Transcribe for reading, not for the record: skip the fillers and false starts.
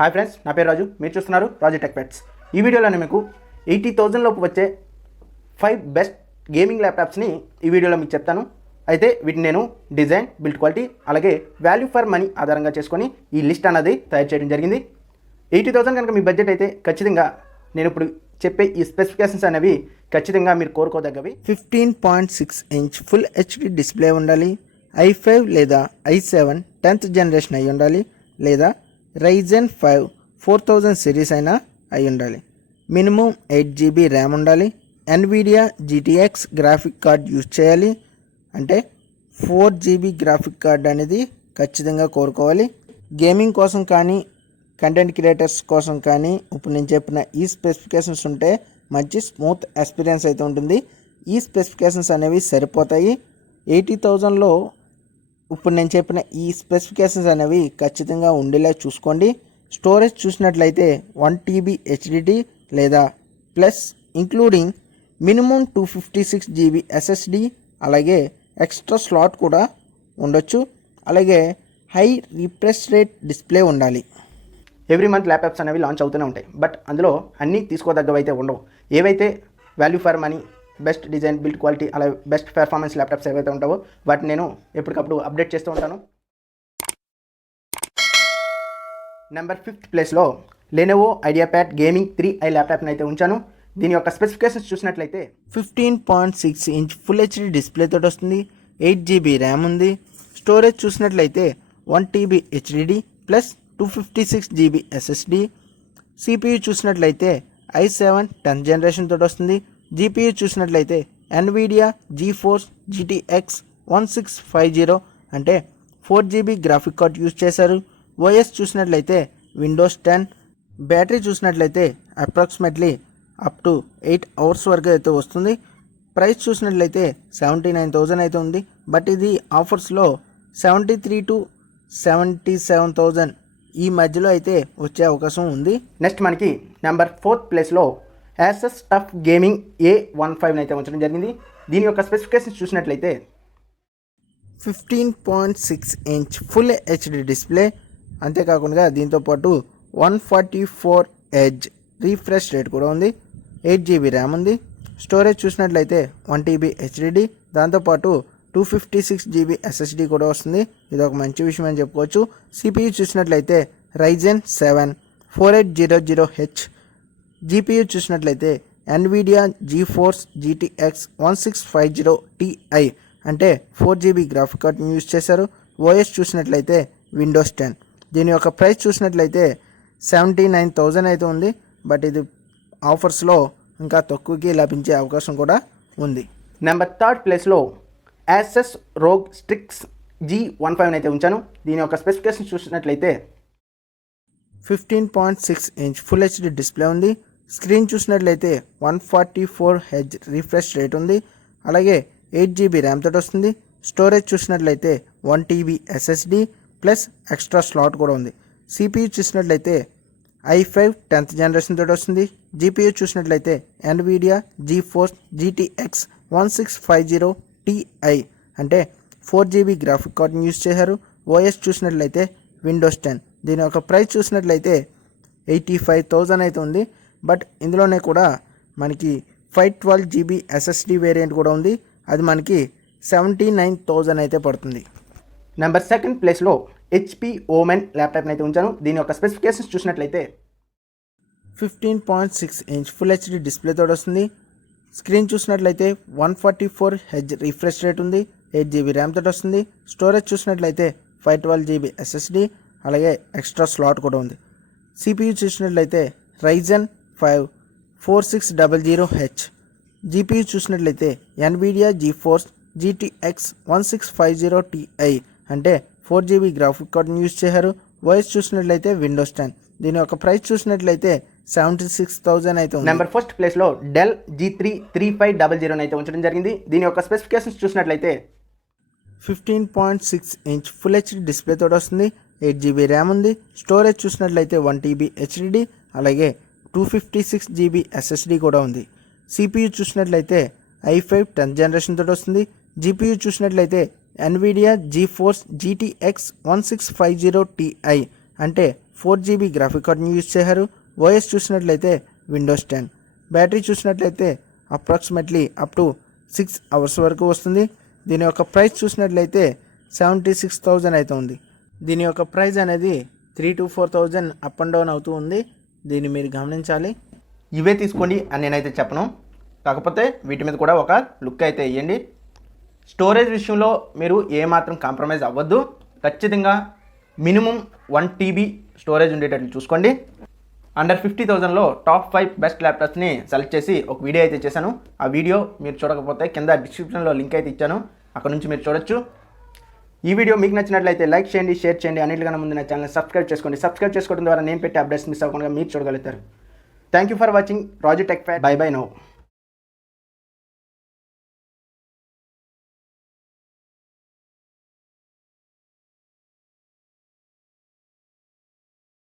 Hi friends, నా పేరు రాజు. మీరు చూస్తున్నారు రాజు టెక్ పెట్స్. ఈ వీడియోలో నేను మీకు 80,000 లోపు వచ్చే 5 బెస్ట్ గేమింగ్ ల్యాప్టాప్స్ని ఈ వీడియోలో మీకు చెప్తాను. అయితే వీటిని నేను డిజైన్, బిల్డ్ క్వాలిటీ అలాగే వాల్యూ ఫర్ మనీ ఆధారంగా చేసుకొని ఈ లిస్ట్ అన్నది తయారు చేయడం జరిగింది. 80,000 కనుక మీ బడ్జెట్ అయితే ఖచ్చితంగా నేను ఇప్పుడు చెప్పే ఈ స్పెసిఫికేషన్స్ అనేవి ఖచ్చితంగా మీరు కోరుకోదగ్గవి. 15.6 ఇంచ్ ఫుల్ హెచ్డి డిస్ప్లే ఉండాలి. i5 లేదా i7 10th జనరేషన్ అయి ఉండాలి, లేదా Ryzen 5 4000 సిరీస్ అయినా అయి ఉండాలి. మినిమం 8 GB ర్యామ్ ఉండాలి. NVIDIA GTX graphic card use చేయాలి. అంటే 4 GB గ్రాఫిక్ కార్డ్ అనేది ఖచ్చితంగా కోరుకోవాలి. గేమింగ్ కోసం కానీ కంటెంట్ క్రియేటర్స్ కోసం కానీ ఇప్పుడు నేను చెప్పిన ఈ స్పెసిఫికేషన్స్ ఉంటే మంచి స్మూత్ ఎక్స్పీరియన్స్ అయితే ఉంటుంది. ఈ స్పెసిఫికేషన్స్ అనేవి సరిపోతాయి. 80,000లో ఇప్పుడు నేను చెప్పిన ఈ స్పెసిఫికేషన్స్ అనేవి ఖచ్చితంగా ఉండేలా చూసుకోండి. స్టోరేజ్ చూసినట్లయితే 1 TB HDD లేదా plus including minimum 256 GB SSD అలాగే ఎక్స్ట్రా స్లాట్ కూడా ఉండొచ్చు. అలాగే హై రిఫ్రెష్ రేట్ డిస్ప్లే ఉండాలి. ఎవ్రీ మంత్ ల్యాప్టాప్స్ అనేవి లాంచ్ అవుతూనే ఉంటాయి, బట్ అందులో అన్నీ తీసుకోదగ్గవి అయితే ఉండవు. ఏవైతే value for money, best design, build quality అలా బెస్ట్ పెర్ఫార్మెన్స్ ల్యాప్టాప్స్ ఏవైతే ఉంటావో వాటిని నేను ఎప్పటికప్పుడు అప్డేట్ చేస్తూ ఉంటాను. నెంబర్ 5th ప్లేస్లో లెనోవో ఐడియాప్యాడ్ గేమింగ్ 3i ల్యాప్టాప్ని అయితే ఉంచాను. దీని యొక్క స్పెసిఫికేషన్స్ చూసినట్లయితే 15.6 ఇంచ్ ఫుల్ హెచ్డి డిస్ప్లే తోటి వస్తుంది. 8 GB ర్యామ్ ఉంది. స్టోరేజ్ చూసినట్లయితే 1 TB HDD plus 256 GB SSD. CPU చూసినట్లయితే i7 10th జనరేషన్ తోటి వస్తుంది. GPU చూసినట్లయితే NVIDIA GeForce GTX 1650 అంటే 4 GB గ్రాఫిక్ కార్డ్ యూజ్ చేశారు. OS చూసినట్లయితే విండోస్ 10. బ్యాటరీ చూసినట్లయితే అప్రాక్సిమేట్లీ అప్ టు 8 hours వరకు అయితే వస్తుంది. ప్రైస్ చూసినట్లయితే 79,000 అయితే ఉంది, బట్ ఇది ఆఫర్స్లో 73 to 77,000 ఈ మధ్యలో అయితే వచ్చే అవకాశం ఉంది. నెక్స్ట్ మనకి నెంబర్ 4th ప్లేస్లో Asus టఫ్ గేమింగ్ A15 అయితే ఉంచడం జరిగింది. దీని యొక్క స్పెసిఫికేషన్స్ చూసినట్లయితే 15.6 ఇంచ్ ఫుల్ హెచ్డి డిస్ప్లే, అంతేకాకుండా దీంతోపాటు 144 Hz రీఫ్రెష్ రేట్ కూడా ఉంది. 8 GB ర్యామ్ ఉంది. స్టోరేజ్ చూసినట్లయితే 1 TB HDD, దాంతోపాటు 256 GB SSD కూడా వస్తుంది. ఇది ఒక మంచి విషయం అని చెప్పుకోవచ్చు. CPU చూసినట్లయితే Ryzen 7 4800H. GPU చూసినట్లయితే NVIDIA GeForce GTX 1650 Ti అంటే 4 GB గ్రాఫిక్ కార్డ్ని యూజ్ చేశారు. OS చూసినట్లయితే విండోస్ 10. దీని యొక్క ప్రైస్ చూసినట్లయితే 79,000 అయితే ఉంది, బట్ ఇది ఆఫర్స్లో ఇంకా తక్కువకి లభించే అవకాశం కూడా ఉంది. నెంబర్ 3rd ప్లేస్లో Asus ROG Strix G15 అయితే ఉంచాను. దీని యొక్క స్పెసిఫికేషన్ చూసినట్లయితే 15.6 ఇంచ్ ఫుల్ హెచ్డి డిస్ప్లే ఉంది. స్క్రీన్ చూసినట్లయితే 144 Hz రిఫ్రెష్ రేట్ ఉంది. అలాగే 8 GB ర్యామ్ తోటి వస్తుంది. స్టోరేజ్ చూసినట్లయితే 1 TB SSD plus extra slot కూడా ఉంది. CPU చూసినట్లయితే i5 10th జనరేషన్ తోటి వస్తుంది. GPU చూసినట్లయితే NVIDIA GeForce GTX 1650 Ti అంటే 4 GB గ్రాఫిక్ కార్డ్ని యూజ్ చేశారు. OS చూసినట్లయితే విండోస్ 10. దీని యొక్క ప్రైస్ చూసినట్లయితే 85,000 అయితే ఉంది, బట్ ఇందులోనే కూడా మనకి 512 GB SSD వేరియంట్ కూడా ఉంది. అది మనకి 79,000 అయితే పడుతుంది. నెంబర్ 2nd ప్లేస్లో HP Omen ల్యాప్టాప్ని అయితే ఉంచాను. దీని యొక్క స్పెసిఫికేషన్స్ చూసినట్లయితే 15.6 ఇంచ్ ఫుల్ హెచ్డి డిస్ప్లే తోటి వస్తుంది. స్క్రీన్ చూసినట్లయితే 144 Hz రిఫ్రెష్ రేట్ ఉంది. 8 GB ర్యామ్ తోటి వస్తుంది. స్టోరేజ్ చూసినట్లయితే 512 GB SSD అలాగే ఎక్స్ట్రా స్లాట్ కూడా ఉంది. CPU చూసినట్లయితే Ryzen 5 4600H. GPU చూసినట్లయితే NVIDIA GeForce GTX 1650 Ti అంటే 4 GB గ్రాఫిక్ కార్డ్ని యూజ్ చేశారు. OS చూసినట్లయితే విండోస్ 10. దీని యొక్క ప్రైస్ చూసినట్లయితే 76,000 అయితే ఉంది. నెంబర్ 1st ప్లేస్లో Dell G3 3500 అయితే ఉంచడం జరిగింది. దీని యొక్క స్పెసిఫికేషన్స్ చూసినట్లయితే 15.6 ఇంచ్ ఫుల్ హెచ్డి డిస్ప్లే తోటి వస్తుంది. 8 GB ర్యామ్ ఉంది. స్టోరేజ్ చూసినట్లయితే 1 TB HDD అలాగే 256 GB SSD కూడా ఉంది. CPU చూసినట్లయితే i5 10th జనరేషన్ తోటి వస్తుంది. GPU చూసినట్లయితే NVIDIA GeForce GTX 1650 Ti అంటే 4GB గ్రాఫిక్ కార్డ్ని యూజ్ చేశారు. ఓఎస్ చూసినట్లయితే విండోస్ 10. బ్యాటరీ చూసినట్లయితే అప్రాక్సిమేట్లీ అప్ టు 6 అవర్స్ వరకు వస్తుంది. దీని యొక్క ప్రైస్ చూసినట్లయితే 76,000 అయితే ఉంది. దీని యొక్క ప్రైస్ అనేది 3,000 to 4,000 అప్ అండ్ డౌన్ అవుతూ ఉంది. దీన్ని మీరు గమనించాలి. ఇవే తీసుకోండి అని నేనైతే చెప్పను, కాకపోతే వీటి మీద కూడా ఒక లుక్ అయితే వేయండి. స్టోరేజ్ విషయంలో మీరు ఏమాత్రం కాంప్రమైజ్ అవ్వద్దు. ఖచ్చితంగా మినిమం 1 TB స్టోరేజ్ ఉండేటట్లు చూసుకోండి. అండర్ 50,000లో టాప్ 5 బెస్ట్ ల్యాప్టాప్స్ని సెలెక్ట్ చేసి ఒక వీడియో అయితే చేశాను. ఆ వీడియో మీరు చూడకపోతే కింద డిస్క్రిప్షన్లో లింక్ అయితే ఇచ్చాను, అక్కడ నుంచి మీరు చూడొచ్చు. ఈ వీడియో మీకు నచ్చినట్లయితే లైక్ చేయండి, షేర్ చేయండి. అన్నిటికన్నా ముందు నా ఛానల్ సబ్స్క్రైబ్ చేసుకోండి. సబ్స్క్రైబ్ చేసుకోవడం ద్వారా నేను పెట్టే అప్డేట్స్ మిస్ అవ్వకుండా మీరు చూడగలుగుతారు. Thank you for watching Raju tech facts. By by now.